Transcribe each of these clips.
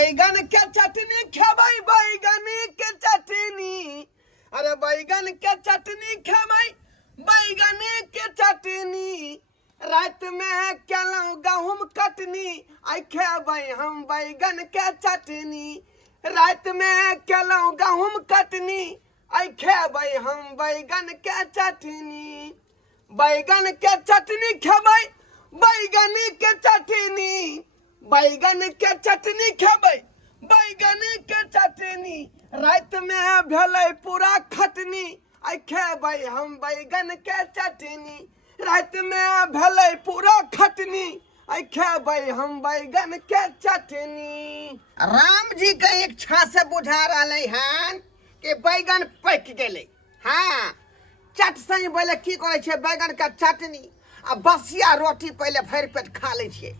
बैगन के चटनी खेबै बैगन के चटनी अरे बैगन के चटनी खेबै बैगन के चटनी रात में केलहुँ गहूम कटनी आई खेबै हम बैगन के चटनी रात में केलहुँ गहूम कटनी आई खेबै हम बैगन के चटनी बैगन के चटनी खेबै बैगन के चटनी बैगन के चटनी खेबै बैगन के चटनी रात में भेलै पूरा खटनी आई खेबै हम बैगन के चटनी रात में भेलै पूरा खटनी आई खेबै हम बैगन के चटनी। राम जी के इच्छा से बुझा रहे हैं कि बैगन पक गेलै। हाँ चट सही बोले की करे छे बैगन के चटनी आ बसिया रोटी पहले भर पेट खा ले छे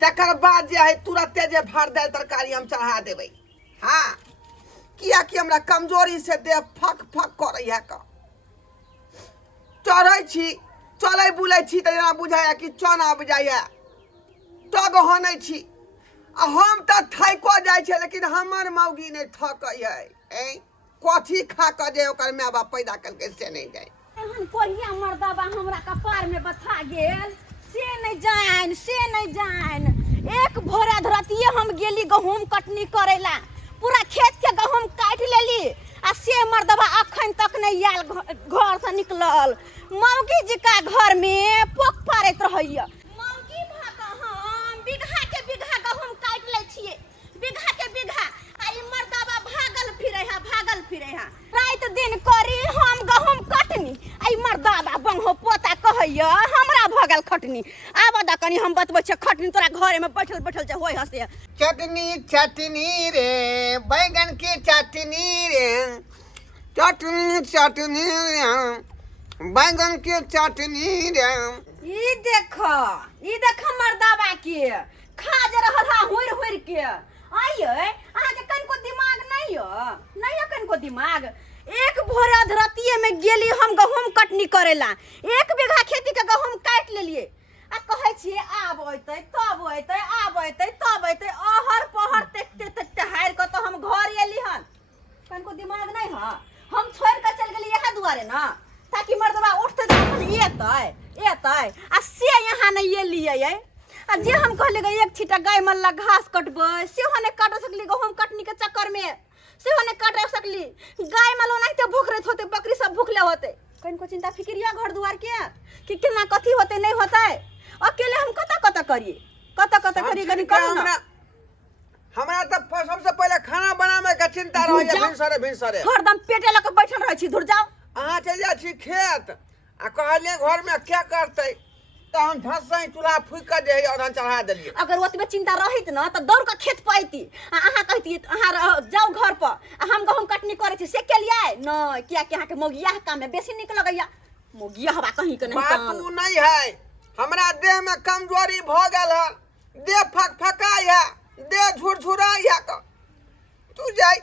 तकर बाद जे है तुरंते जे भात दाल तरकारी हम चढ़ा देबै। हाँ किया कि हमरा कमजोरी से देह फक फक करे है का चढ़ै छी चलै बुलै छी त जेना बुझाया कि चन आबि जाइए तब हनै छी आ हम त थाइको जाइ छै लेकिन हमर मौगी नहीं थकै है कथी खा के जे ओकर माय बाप पैदा करके से नहीं जाए। एहन कोरिया मर्दबा हमरा कपार में बथा गेल से नहीं जान एक भोरा धरतिए हम गेली गहूम कटनी करेला पूरा खेत के गहूम काट लेली आ से मर्दबा अखन तक नहीं आयल घर से निकलल। मौगी जी का घर में पोक पारत रहैया मौगी भाका हम बिगहा के बिगहा गहूम काट ले छिए बिगहा के बिगहा आई मर्दबा भागल फिरे है रात दिन करी हम गहूम कटनी आई मर्दबा बंहो पोता कहैया हमरा भगल खटनी आब द कनी हम बतबै छ खटनी तोरा घरे में बैठल बैठल जे होय हसे चटनी चटनी रे बैगन की चटनी रे चटनी चटनी रे बैगन की चटनी रे। ई देख मर्दबा के खा जे रहल हा हुर के आइए अहाँ के कनको दिमाग नहीं हो कनको दिमाग एक भोरा धरतिए में गेली हम गहूम कटनी करेला एक बीघा खेती के गहूम काट लेलिए आ कहै छिए आब अइतै तब अइतै आब अइतै तब अइतै अहर पहर देखते हार के तो हम घर एली हन कनको दिमाग नहीं ह हम छोड़ के चल गेली यह दुआरे ना ताकि मर्दबा उठते तो एतै आ से यहाँ नहीं एलिए आ जे हम कहले गए एक छिटा गाय मल्ला घास कटबै सेहो ने काट सकली गहूम कटनी के चक्कर में सेहो ने काट सकली गाय मल्ला नहीं तो भूख रहे होते बकरी सब भूखले होते कनको चिंता फिक्रिया घर दुआर के कि केना कथी होते नहीं होते अकेले हम कत करिए गनी करू ना हमरा त सबसे पहले खाना बनावे के चिंता रहै भिनसरे हरदम पेटे लके बैठल रहै छी दूर जाओ अहाँ चल जा छी खेत आ कहलिए घर में क्या करते तो हम धसै चूल्हा फूक के जे और चढ़ा देलिए। अगर ओतबे चिंता रहित न त दौड़ के खेत पाइती अहाँ कहती अहाँ जाओ घर पर हम गहूम कटनी करे छी से के लिए न किया कि अहाँ के मोगिया काम में बेसी निक लगैया मोगिया हवा कहीं के नहीं बात उ नहीं है हमरा देह में कमजोरी भ गेल है देह फकफकाय है देह झुरझुराय है तू जाई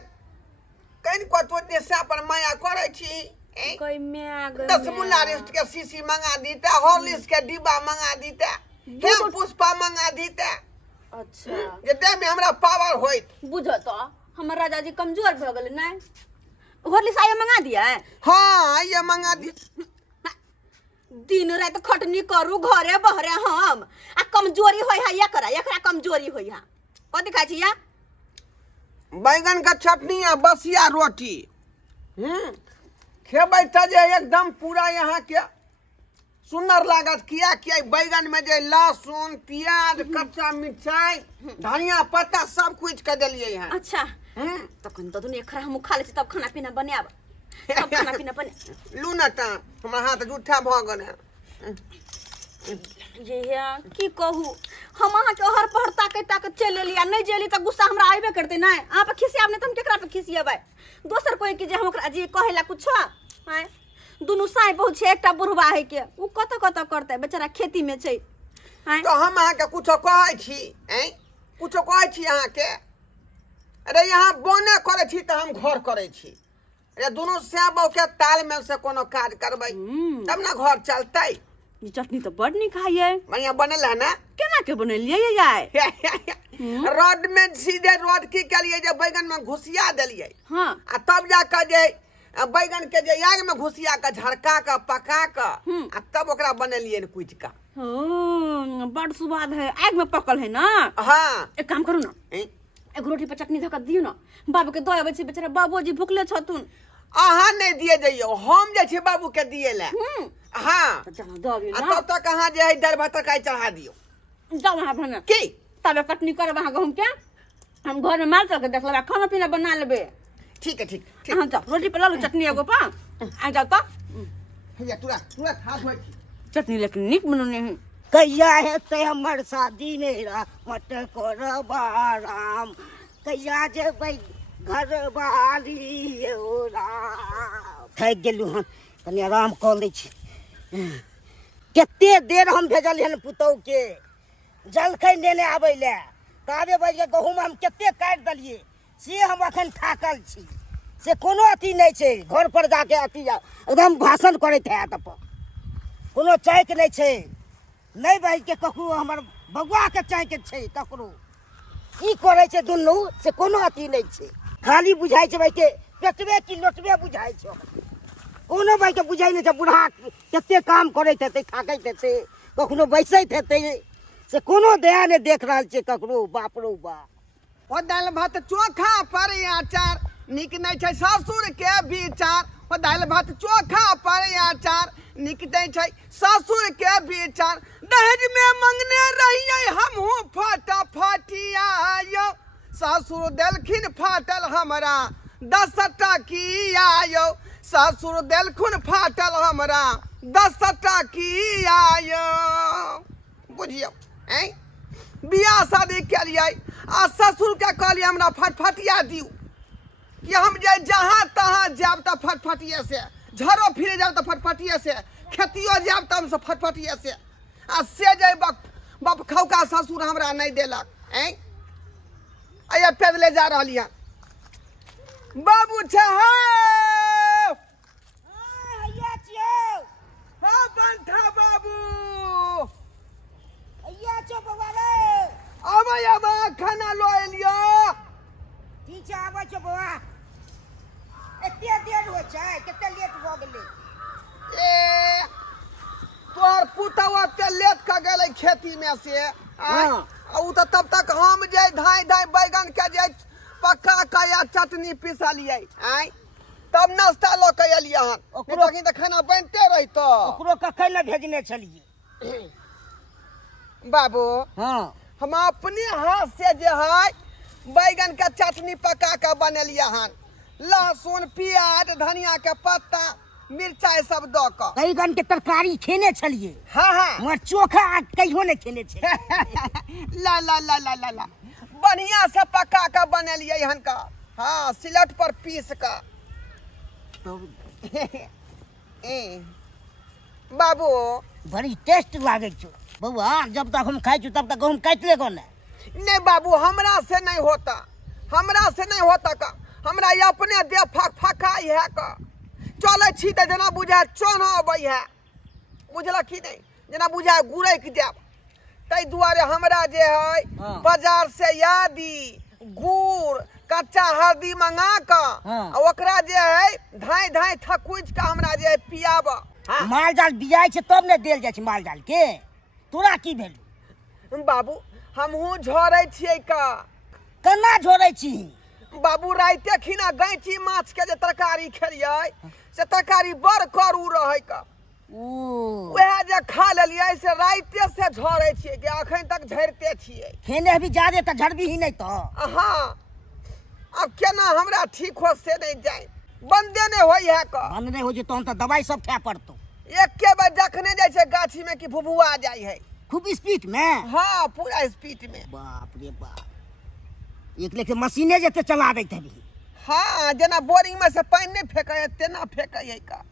कहीं को तो देशा पर माया करे छी कोई मैग 10 मुल्ला रेस्ट के सीसी मंगा दीता हॉर्लिक्स के डिब्बा मंगा दीता हेम पुष्पा मंगा दीता अच्छा जे देह में हमरा पावर होइत बुझो तो हमर राजा जी कमजोर भ गेल नै हॉर्लिक्स आए मंगा दिया है हां ये मंगा दी दिन रात खटनी करू घरे बहरे हम आ कमजोरी होय है एकरा कमजोरी होय है कथि खाइ छी या बैगन का चटनी आ बसिया रोटी खेबै त जे एकदम पूरा यहाँ के सुंदर लागत किया कि बैगन में जे लहसुन प्याज कच्चा मिर्चाई धनिया पत्ता सब कुछ के देलिए हैं। अच्छा तखन तो दुनिया खरा हम खा ले तब खाना पीना बनाब तब खाना पीना बने लू न त हमरा हाथ जूठा भ गेल ये की कहू हम अहाँ के हर पहर ताकत चल एलिया नहीं जेली त गुस्सा हमरा आइबे करते नै अहाँ पे खिसियाब नै त हम केकरा पे खिसियाबै दोसर कोई के जे हम ओकरा जी कहेला कुछो हैं दुनु साई बहुत छे एकटा बुढ़वा है के उ कत करते बेचारा खेती में छै हैं तो हम अहाँ के कुछो कहै छी कुछो कहै छी अहाँ के अरे यहाँ बने करे छी त हम घर करे छी अरे दोनों से बहु के तालमेल से कोनो काज करबै तब ना घर चलतै ये चटनी तो बड़ निक है। बढ़िया बनल है ना? केना के बनलिए ये याय? रोड में सीधे रोड की कलिए जे बैगन में घुसिया दिलिए। हाँ आ तब जाकर जे बैगन के जे आग में घुसिया के झरका के पका के आ तब ओकरा बनलिए न कुछ का। बड़ स्वाद है, आग में पकल है ना। हाँ एक काम करू ना, एक रोटी पर चटनी धक दियो ना, बाबू के दो बच्चे बेचारा बाबूजी भूखले छथुन। अहाँ नहीं दिए जाइयो, हम जे छे बाबू के दिए ले। हाँ तो चलो दो दियो आ ना। तब तक अहाँ जे है दाल भात तरकारी चढ़ा दियो। जाओ वहां भने की तबे कटनी करब अहाँ गहूम के, हम घर में माल चल के देख लेबे, खाना पीना बना लेबे। ठीक है ठीक हाँ जाओ रोटी पे ला लो चटनी एगो पा आ जाओ तो। भैया तुरंत हाथ धोइ। चटनी लेकिन निक बनने है। कहिया हेतै हमर शादी मेरा मत करब आराम, कहिया जेबै घर बाली हो राम। थक गेलू हम, कनी आराम कऽ लै छी। कते देर हम भेजल हन पुतहु के जलखै लेने आबै ले, ताबे बज के गहूँम हम कते काटि देलियै से हम अखन थाकल छी। से कोनो अथी नहि छै, घर पर जाके अथी एकदम भाषण करैत हैत अपन, कोनो चाइक नहि छै। नहीं भाई के ककरो हमर बउआ के चाहे के छै ककरो की करे छै दुनू से कोनो अथी नहीं छै। खाली बुझाइ छै भाई के पेटवे की लोटवे बुझाइ छै, कोनो भाई के बुझाइ नहीं छै। बूढ़ा कते काम करैत हेतै, थाकैत हेतै, कखनो बैसैत हेतै, से कोनो दया नहीं देख रहल छै ककरो। बाप रो बाप। ओ दाल भात चोखा पर अचार निक नहीं छै ससुर के विचार। ओ दाल भात चोखा पर अचार निक नहीं छै ससुर के विचार। दहेज में मंगने रहिए हमहू फटाफटिया यो, ससुर देलखिन फाटल हमरा 10 टकिया यो, ससुर देलखुन फाटल हमरा 10 टकिया यो। बुझियो हैं, बियाह शादी कलिए आ ससुर के कहलिए हमरा फटफटिया दियो कि हम जे जहाँ तहाँ जाब त फटफटिया से, झरो फिरे जाब त फटफटिया से, खेतियो जाब त हमसे फटफटिया से। आ से जे बाप खौका ससुर हमरा नहीं देलक हैं। आइए पैदले जा रहली हैं बाबू छे। हाँ हैया छियौ, हाँ बंठा बाबू हैया छौ बउआ रे। अब खाना लो एलियो। ठीक छै आबै छौ बउआ। एते देर हो छै, कते लेट भऽ गेलै। ए तोहर पुतवा ते लेट क गेलै खेती में से। हाँ। उ त तब तक हम जे धाय धाय बैगन के जे पक्का का या चटनी पिसलिए आई, तब नाश्ता लो के एलिए हन। ओकरो तखन त खाना बनते रहितो। ओकरो कखन न भेजने छलिए। बाबू हाँ हम अपने हाथ से जे है बैगन के चटनी पका के बनेलिए हन, लहसुन प्याज धनिया के पत्ता मिर्चाई सब द के। बैगन के तरकारी खेने छलिए, हाँ हाँ मगर चोखा कहियो नहीं खेने छलिए। ला ला ला ला ला ला बढ़िया से पका के बनेलिए हन का। हाँ सिलट पर पीस का। ए बाबू बड़ी टेस्ट लागे छो बउआ। जब तक हम खाई छो तब तक गहूम काट ले को ना। नहीं बाबू हमरा से नहीं होता, हमरा से नहीं होता का। हमरा ये अपने दे फकाई है का। चले छी त जना बुझाय चोना अबै है, बुझल कि नहीं, जना बुझाय गुरैक जाब। तै दुआरे हमरा जे है हाँ। बाजार से यादी गुड़ कच्चा हल्दी मंगा का हाँ। आ ओकरा जे है धाय धाय थकुच का हमरा जे है पियाब। हाँ। माल जाल बियाई छै तब ने देल जाय छै माल जाल के। तोरा की भेल बाबू हमहू झोरै छियै का। केना झोरै छी। बाबू राइते खिना गैची माछ के जे तरकारी खेलिए से तरकारी बड़ करू रहे का। ओ वह जे खा लेलिए से राइते से झोरै छियै कि अखन तक झरते छियै। खेने अभी ज्यादा त झड़बी ही नहीं तो। हाँ अब केना हमरा ठीक हो से नहीं जाए, बंदे नहीं होई है का। बंद नहीं हो जे तहन त दवाई सब खाए पड़तो। एके बार जखने जाय छै गाछी में कि भुभुआ जाय है। खूब स्पीड में। हाँ पूरा स्पीड में। बाप रे बाप, एक लेके मशीने जते चला दैत अभी। हाँ जना बोरिंग में से पानी नहीं फेंके तेना फेंके है का।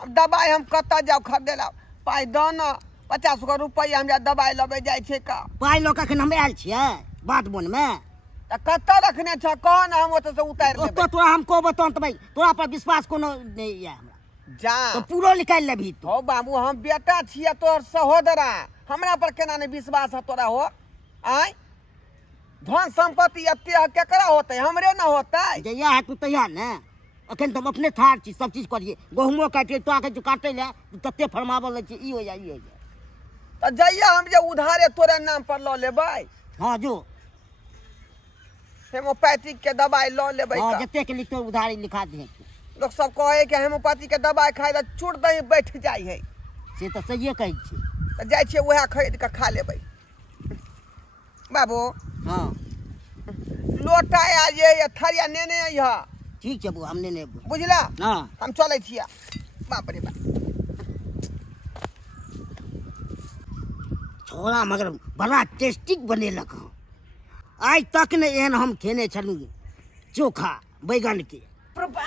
अब दवाई हम कत जाओ खरीदे ला, पाई दो न 50 गो रुपया हमरा दवाई लबे जाय छै का। पाई लो कखन हम आयल छियै बात बोन में। त कत रखने छ कह न, हम ओत से उतार तो लेबै। तोरा हम कहबो तहन त भाई तोरा पर विश्वास कोनो नहीं है हमरा। जा तो पूरा निकाल लेबी तू। हो बाबू हम बेटा छिया तोर सहोदरा, हमरा पर केना नहीं विश्वास है तोरा हो? आय धन संपत्ति एते है केकरा होते, हमरे ना होते। जहिया है तू तैयार ने, अखन तुम अपने थार छी, सब चीज करिए, गहुमो काटिए, तो आके जो काटे ले तत्ते फरमावल छी, ई हो जाए ई हो जाए। तो जइया हम जे उधारे तोरे नाम पर ल लेबै, हाँ जो हेमोपैथिक के दवाई ल लेबै। हाँ का जत्ते के लिखते उधारी लिखा दे। लोग सब कहे कि हेमोपैथी के दवाई खाए त चूड़ दही बैठ जाइ है, से तो सहिए कहै छी। तो जाइ छियै वएह खरीद के खा लेबै। बाबू हाँ लोटा आ जे थरिया नेने अइहा, ठीक है बो, हमने ने बुझला? हाँ हम चलै छिया। बाप रे बाप छोड़ा मगर बड़ा टेस्टी बनेलक हँ। आज तक ने एहन हम खेने छलू चोखा बैगन के। प्रभा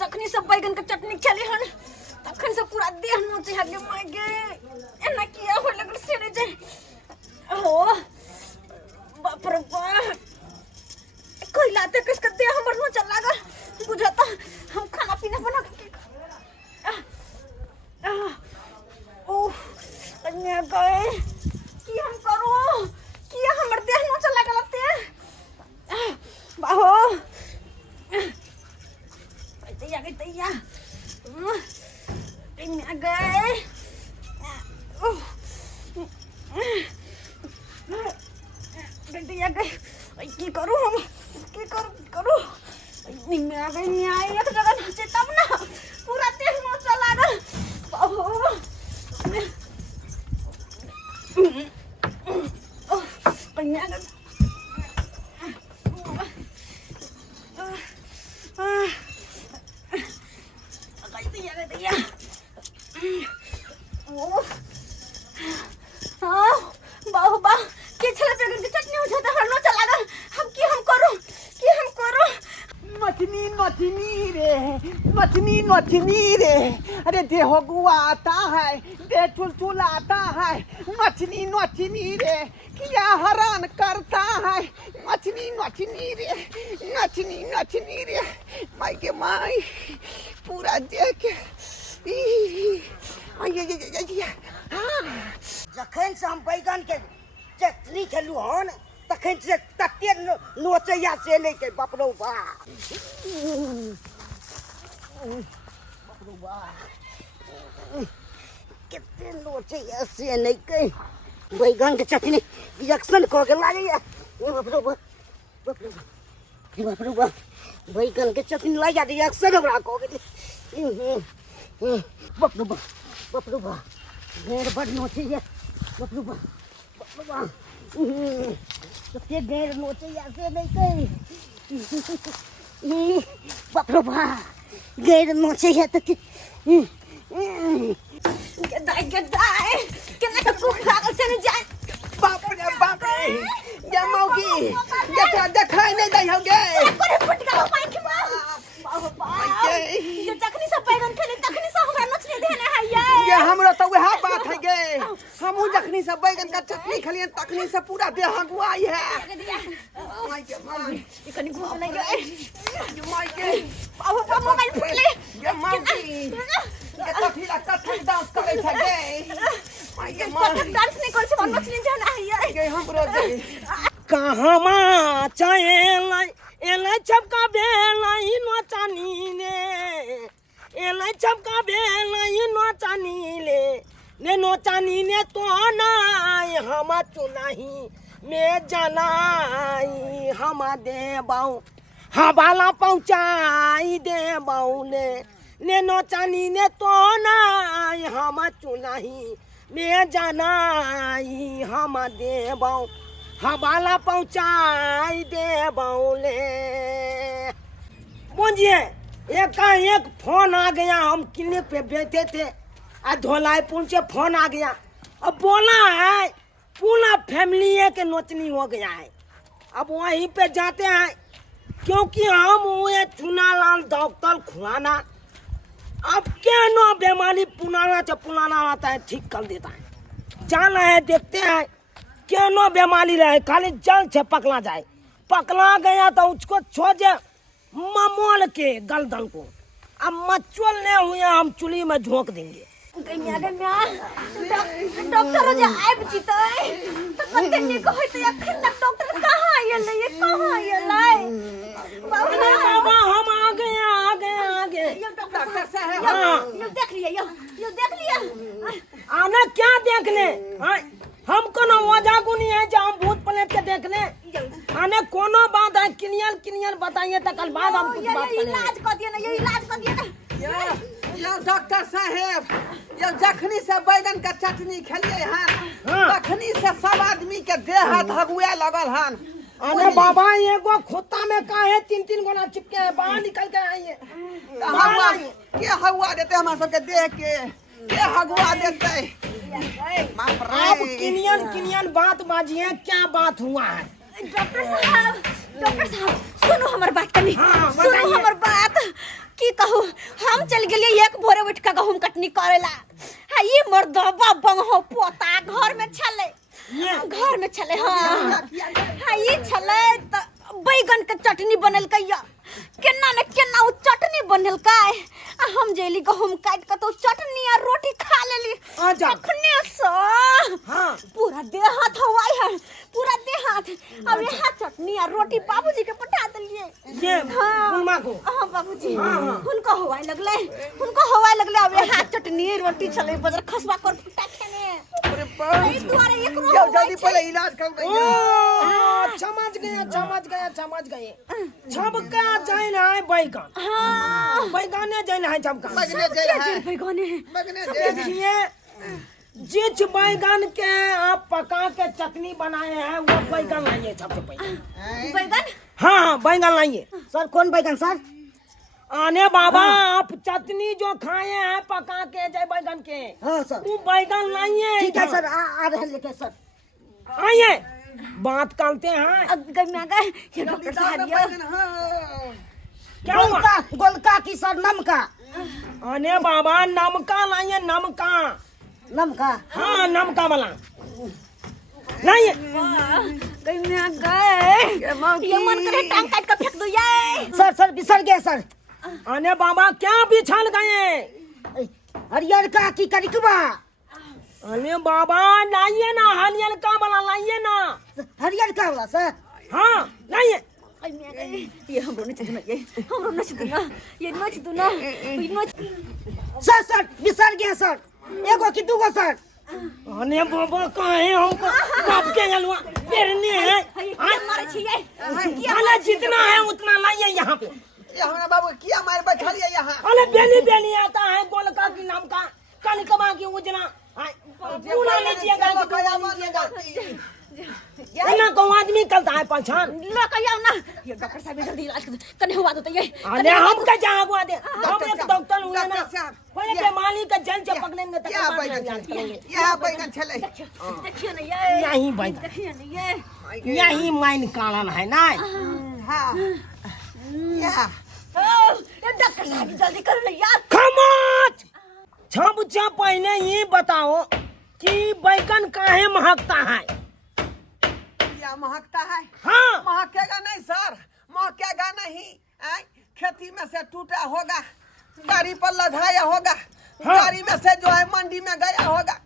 जखनी सब बैगन के चटनी खेली हन तखन से पूरा देह नोचे हगे मागे एना किया हो लगल सेरे जे हो बाप रे बाप कोइला ते किसका देह हमर नोचे लागल बुझाता हम खाना पीना बना के ओह अन्य गए की हम करू की हमर देह नोचे लागल ते बाहो तैया गई तैया आ गए तैया गई की करूं हम की करूं नहीं आ गई नहीं आई एक जगह नाचे तब ना पूरा तेल में चला गया ओहो कन्या बाबा के छले बेगन के चटनी हो जाता हरनो चला गल हम करूं नचनी नचनी रे, नचनी नचनी रे, अरे देह गुआता है, देह चुलचुलाता है, नचनी नचनी रे, क्या हैरान करता है, नचनी नचनी रे, नचनी नचनी रे, माई के माई पूरा देह के जखन से हम बैगन के चटनी खेलू हन तखन से तत्ते नोचैया से नहीं के बाप रो बा कितने नोचैया से नहीं के बैगन के चटनी रिएक्शन क के लागैया बाप रो बा बैगन के चटनी लागैया रिएक्शन हमरा क के बाप रो बा ढेर बड़ नोचैया बाप रो बा तो ढेर नोचैया से नहीं कही बाप रो बा ढेर नोचैया तो गदाई केना के कुक भागल से न जाए बाप रे ये मौगी देखा नहीं दई होगे करे फट गलो माई के बाबा ये जखनी सब बैगन खेले तखनी से हमरा नचने देने है ये हमरा तो वह बात है गे, हमहू जखनी से बैगन का चटनी खलियन तखनी से पूरा देह गुआई है। माई के माई ये कनी घूम नहीं गए ये माई के बाबा मोबाइल फुटले ये मौगी ये कथी डांस करे छै गे, माई के माई डांस नहीं कर से नचने देने है ये हमरो दे कहमा चाहेला एला चपका बेलाई नचानी ने एला चपका बेलाई नचानी ले ने नचानी ने तो नाय हम चुनाही में जलाई हम देबाऊ हवाला पहुंचाई देबाऊ ने नचानी ने तो नाय हम चुनाही में जनाई हम देबाऊ हवाला पहुंचाई दे बौले। मुझे एक फोन आ गया, हम क्लिनिक पे बैठे थे और धोलाईपुर से फोन आ गया, अब बोला है पूरा फैमिली के नोचनी हो गया है। अब वहीं पे जाते हैं क्योंकि हम हुए चुनालाल डॉक्टर खुराना, अब क्या नो बीमारी पुराना आता है ठीक कर देता है। जाना है देखते हैं क्या नो बीमारी रहे, खाली जल से पकड़ा जाए, पकड़ा गया तो उसको छोड़े ममोल के गलदन को अब मचुअल नहीं हुए हम चुली में झोंक देंगे। डॉक्टर जे आबि जितै त कते नीक होइतै। अखन तक डॉक्टर कहाँ आइलै? ये कहाँ आइलै? अरे बाबा हम आ गए। यो डॉक्टर साहब, हाँ। यो देख लिया, यो देख लिया। आना क्या देख ले? हमको ना वजह को नहीं है जो हम भूत प्रेत के देख ले। आने कोनो बात है क्लियर बताइए तो कल बाद हम कुछ बात करेंगे। इलाज कर दिया ना, ये इलाज कर दिया ना। यो डॉक्टर साहेब, यो जखनी से बैगन का चटनी खेलिए हन, हाँ। तखनी से सब आदमी के देह हाथ हगुए लगल हन। अरे बाबा एगो खोता में का है 3 गोना चिपके है, बाहर निकल के आइए। के हगुआ देते हमरा सबके देह के हगुआ देते? बाप रे। आप किनियन बात बाजिए, क्या बात हुआ है? डॉक्टर साहब, सुनो हमर बात कनी। हाँ, सुनो बताइए। हमर बात। की कहू, हम चल गेलिए एक भोरे उठ के गहूम कटनी करेला। हा ई मर्दबा बंगहो पोता घर में छले। हाँ ई छले त बैगन के चटनी बनलकै या। केना न केना उ चटनी बनलकै। हम जेली गहूम काट के तो चटनी आ रोटी खा लेली। आजा। अखने से हाँ। पूरा देह हाथ हवाई है, पूरा देह हाथ। अब यहाँ चटनी और रोटी बाबूजी के पठा दिलिए। ये फुलमा को? हाँ बाबूजी, हाँ। उनको हवाई लगले। अब यहाँ चटनी रोटी चले बजर खसवा कर फुटा खेने। अरे बाप। इस द्वारा एक रो यो जल्दी पहले इलाज कर ओ, समझ गए। झबका जाइन है बैगन। हाँ बैगने जाइन है झबका। बैगने क्या जय है। जल बैगने बैगने जय है। देखिए जिस बैगन के आप पका के चटनी बनाए हैं वो बैगन लाइए सबसे पहले। बैगन हाँ बैगन लाइए। सर कौन बैगन सर? आने बाबा आप चटनी जो खाए हैं पका के जय बैगन के, हाँ सर। वो बैगन लाइए। ठीक है सर, आ रहे हैं लेके सर। आइए बात करते हैं। ये डॉक्टर साहब ये क्या हुआ? गोलका की सर नमका? आने बाबा नमका लाइए, नमका। हाँ नमका वाला लाइए। ये मन करे टांग काट के फेंक दो ये। सर बिसर गए सर। आने बाबा क्या बिछल गए? हरियर का की करिकबा? अरे बाबा लाइए ना, हरियर का वाला लाइए ना। हरियर का वाला सर? हाँ लाइए। ये हमरो नहीं छुना, ये हमरो नहीं छुना, ये नहीं छुना, ये नहीं। सर बिसर गए सर। एगो की दूगो सर? अरे बाबा कहे हमको बाप के जलवा पेरने हैं। मारे छिए अरे जितना है उतना लाइए यहाँ पे। ये हमरा बाबू किया मार बैठा लिया यहाँ। अरे बेली आता है गोलका की नाम का, कनकबा की उजना। पूरा लीजिएगा कि दो लीजिएगा? ना को आदमी कलता है पहचान। लो कहियो ना, ये डॉक्टर साहब जल्दी इलाज कर कने हुआ तो ये। अरे हम का जहाँ दे, हम एक डॉक्टर हुए ना। डॉक्टर साहब, पहले बेमारी का जल से पकड़ेंगे तो क्या बैगन करेंगे। यहाँ बैगन छले। देखिए ना ये, यही बैगन, देखिए ना ये। यही माइन कारण है ना। हाँ यहाँ ये डॉक्टर साहब जल्दी करो ना यार। खमोश। छबचा पहले ये बताओ कि बैगन काहे महकता है? क्या महकता है? हाँ महकेगा नहीं सर, महकेगा नहीं। खेती में से टूटा होगा, गाड़ी पर लदाया होगा, हाँ। गाड़ी में से जो है मंडी में गया होगा,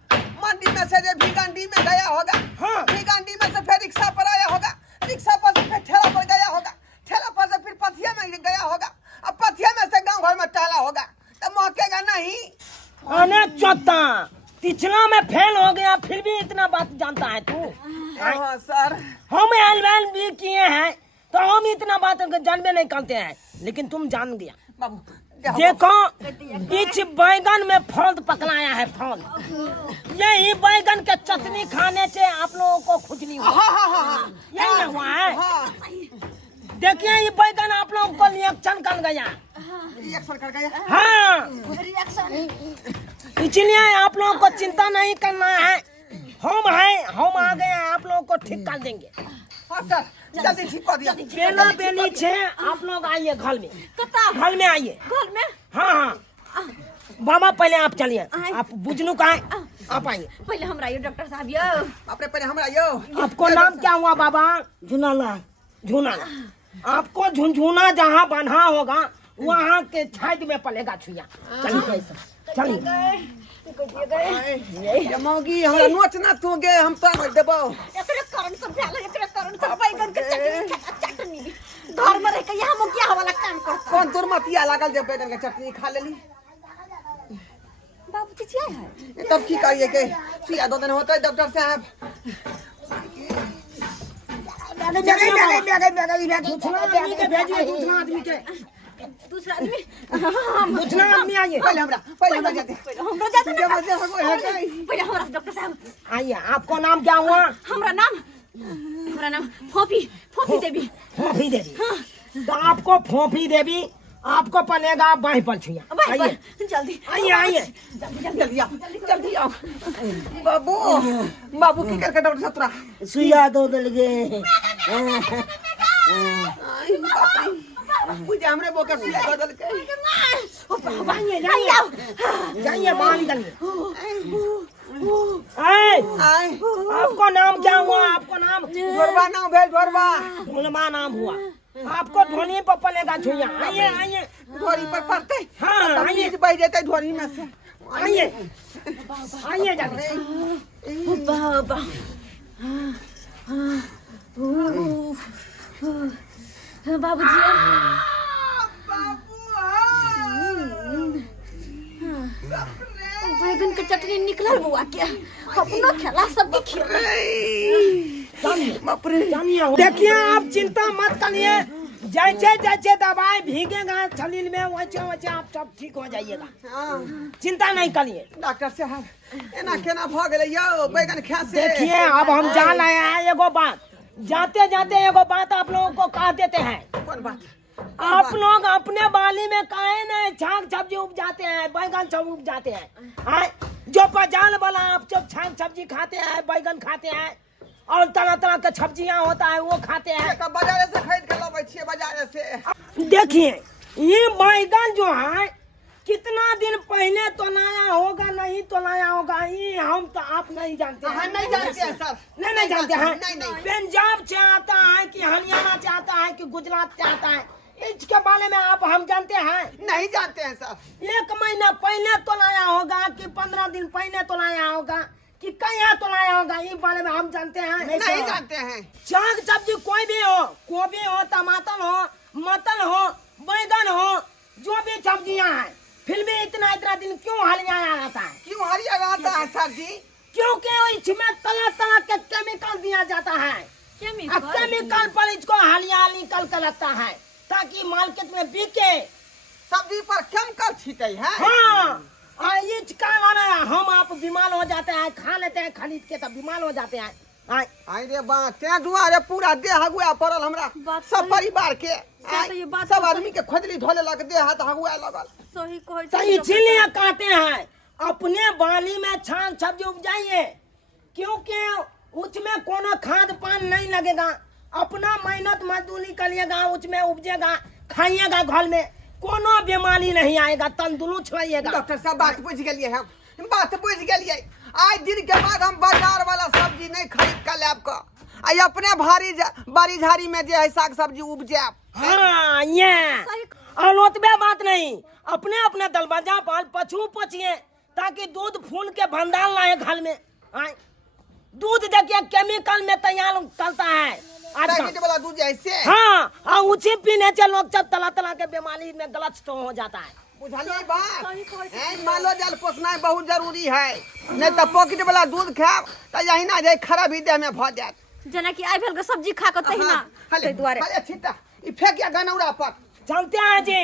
मंडी में से जो भिगंडी में गया होगा, हाँ। भिगंडी में से फिर रिक्शा पर आया होगा, रिक्शा पर से फिर ठेला पर गया होगा, ठेला पर से फिर पथिया में गया होगा, अब पथिया में से गांव घर में टाला होगा, तो महकेगा नहीं। अने चौथा पिछला में फेल हो गया फिर भी इतना बात जानता है तू? हाँ सर। हम एलवेल भी किए हैं तो हम इतना बात जानबे नहीं करते हैं, लेकिन तुम जान गया। बाबू देखो इस बैगन में फल पकड़ाया है, फल। यही बैगन के चटनी खाने से आप लोगों को खुजली हुआ। यही ना हुआ है? देखिए ये बैगन आप लोगों को रिएक्शन कर गया। रिएक्शन कर गया। हाँ रिएक्शन इसलिए आप लोगों को चिंता नहीं करना है। हम आ गए हैं, आप लोगों को ठीक कर देंगे। हाँ सर, जल्दी ठीक कर दिया। बेला बेली छे आप लोग आइए घर में, कता घर में आइए। घर में हाँ बाबा पहले आप चलिए, आए। आप बुझलू का है, आप आइए। पहले हमरा ये डॉक्टर साहब यो। अपने पहले हमरा यो। आपको नाम क्या हुआ बाबा? झुनाला। झूना। आपको झुनझुना जहाँ बंधा होगा वहाँ के छाद में पलेगा छुइया। चलिए कैसे चलिए ये मौगी हमरा नोच ना तू गे हम तो देबो एकरे कारण सब भेल एकरे कारण सब बैगन के चटनी घर में रह के यहाँ मुखिया वाला काम करता कौन तोर मतिया लागल जे बैगन के चटनी खा लेली बाबूजी छियै है तब की करिए के सुइया 2 दिन होतै डॉक्टर साहब दूसरा आदमी पहले हमरा जाते हमरा जाते ना पहले हमरा डॉक्टर साहब आइए। आपको नाम क्या हुआ? हमरा नाम फोफी देवी। फोफी देवी। तो आपको फोफी देवी आपको पलेगा बाई पर छुइया। आइए जल्दी आइए जल्दी आओ बाबू की करके डॉक्टर साहब तोरा सुइया दो दल गे। पूजा हमरे बोकर सुइया बदल के जाइए बाहर निकलिए। आपको नाम क्या हुआ? आपको नाम ढोरबा नाम भेल ढोलमा नाम हुआ। आपको ढोली पर पलेगा छुइया। आइए ढोरी पर पड़ते हाँ आइए बैठ जाते ढोरी में से आइए जाइए। बाबा बाबूजी बैगन के चटनी निकलल बुआ के अपना खेला सब देखिए आप चिंता मत करिए। जैसे दवाई भीगेगा शरीर में वैसे आप सब ठीक हो जाइएगा। चिंता नहीं करिए। डॉक्टर साहब एना केना भ गेलै यौ बैगन खा से देखिए अब हम जान आए हैं एगो बात। जाते एगो बात आप लोगों को कह देते हैं। कौन बात? आप लोग अपने बाली में काहे न छाग सब्जी उपजाते हैं, बैगन सब उपजाते हैं। जो बाजार वाला आप जब छाग सब्जी खाते हैं, बैगन खाते हैं और तरह के सब्जियां होता है वो खाते हैं। बाजार से खरीद के लाबै छियै बाजार से। देखिए ये बैगन जो है कितना दिन पहले तोलाया होगा नहीं तोलाया होगा ये हम तो आप नहीं जानते हैं। नहीं जानते हैं सर। नहीं जानते हैं। नहीं। पंजाब से आता है कि हरियाणा से आता है कि गुजरात से आता है इसके बारे में आप हम जानते हैं? नहीं जानते हैं सर। 1 महीना पहले तोलाया होगा कि 15 दिन पहले तोलाया होगा कि कहीं तोलाया होगा ये बारे में हम जानते हैं? नहीं जानते हैं। साग सब्जी कोई भी हो, गोभी हो, टमाटर हो, मटर हो, बैगन हो, जो भी सब्जियां हैं फिर भी इतना दिन क्यों हरियाणा आता है? क्यों हरियाणा आता है सर जी? क्योंकि इसमें तरह के केमिकल दिया जाता है। केमिकल पर इसको हरियाली कर लगता है ताकि मार्केट में बिके। सब्जी पर केमिकल छीटे है। हाँ इस कारण हम आप बीमार हो जाते हैं, खा लेते हैं खरीद के तब बीमार हो जाते हैं। अरे बात ते दुआरे पूरा देह हगुआ पड़ल हमरा सब परिवार के सब आदमी के खोजली धोले लग देह हाथ हगुआ लगल। तो इसीलिए कहते हैं अपने बाली में छाग सब्जी उपजाइए क्योंकि उसमें कोनो खाद पान नहीं लगेगा। अपना मेहनत मजदूरी करिएगा उसमें उपजेगा खाइएगा घर में कोनो बीमारी नहीं आएगा तंदुरुस्त रहिएगा। डॉक्टर साहब बात बुझ गेलिए हम बात बुझ गेलिए। आज दिन के बाद हम बाजार वाला सब्जी नहीं खरीद कर लेब का अपने बारी झाड़ी में जे है साग सब्जी उपजाब। हाँ ये अलोतबे बात नहीं अपने दरवाजा पर पछू पचिए ताकि दूध फूल के भंडार लाए घर में। दूध देखिए केमिकल में तैयार करता है पैकेट वाला दूध जैसे। हाँ और उसी पीने से लोग सब तरह के बीमारी में ग्रस्त हो जाता है। बुझलिए बात? मालो जाल पोसना बहुत जरूरी है नहीं तो पैकेट वाला दूध खाब तो यही ना जाए खराबी देह में भ जात। जना कि आई भेल के सब्जी खा के तहिना तै दुआरे छिटा ई फेंकिया गनौरा पर। जानते हैं जी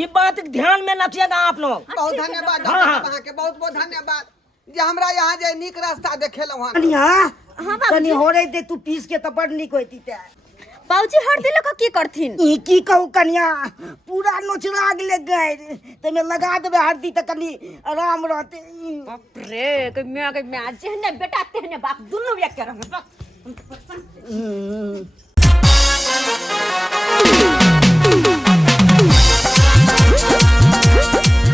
ये बात ध्यान में रखिएगा आप लोग। बहुत धन्यवाद डॉक्टर साहब अहाँ के बहुत धन्यवाद जे हमरा यहाँ जे नीक रास्ता देखेलहुँ हन। हां कनी हो रही दे तू पीस के तो बड़ नीक होती ते। बाबूजी हर दिल का की करथिन? ई की कहू कन्या पूरा नोचरा गेले गए तमे लगा देबे हरदी त कनी आराम रहते। बाप रे के मैं जेहने बेटा तेहने बाप दुनु एक के रंग।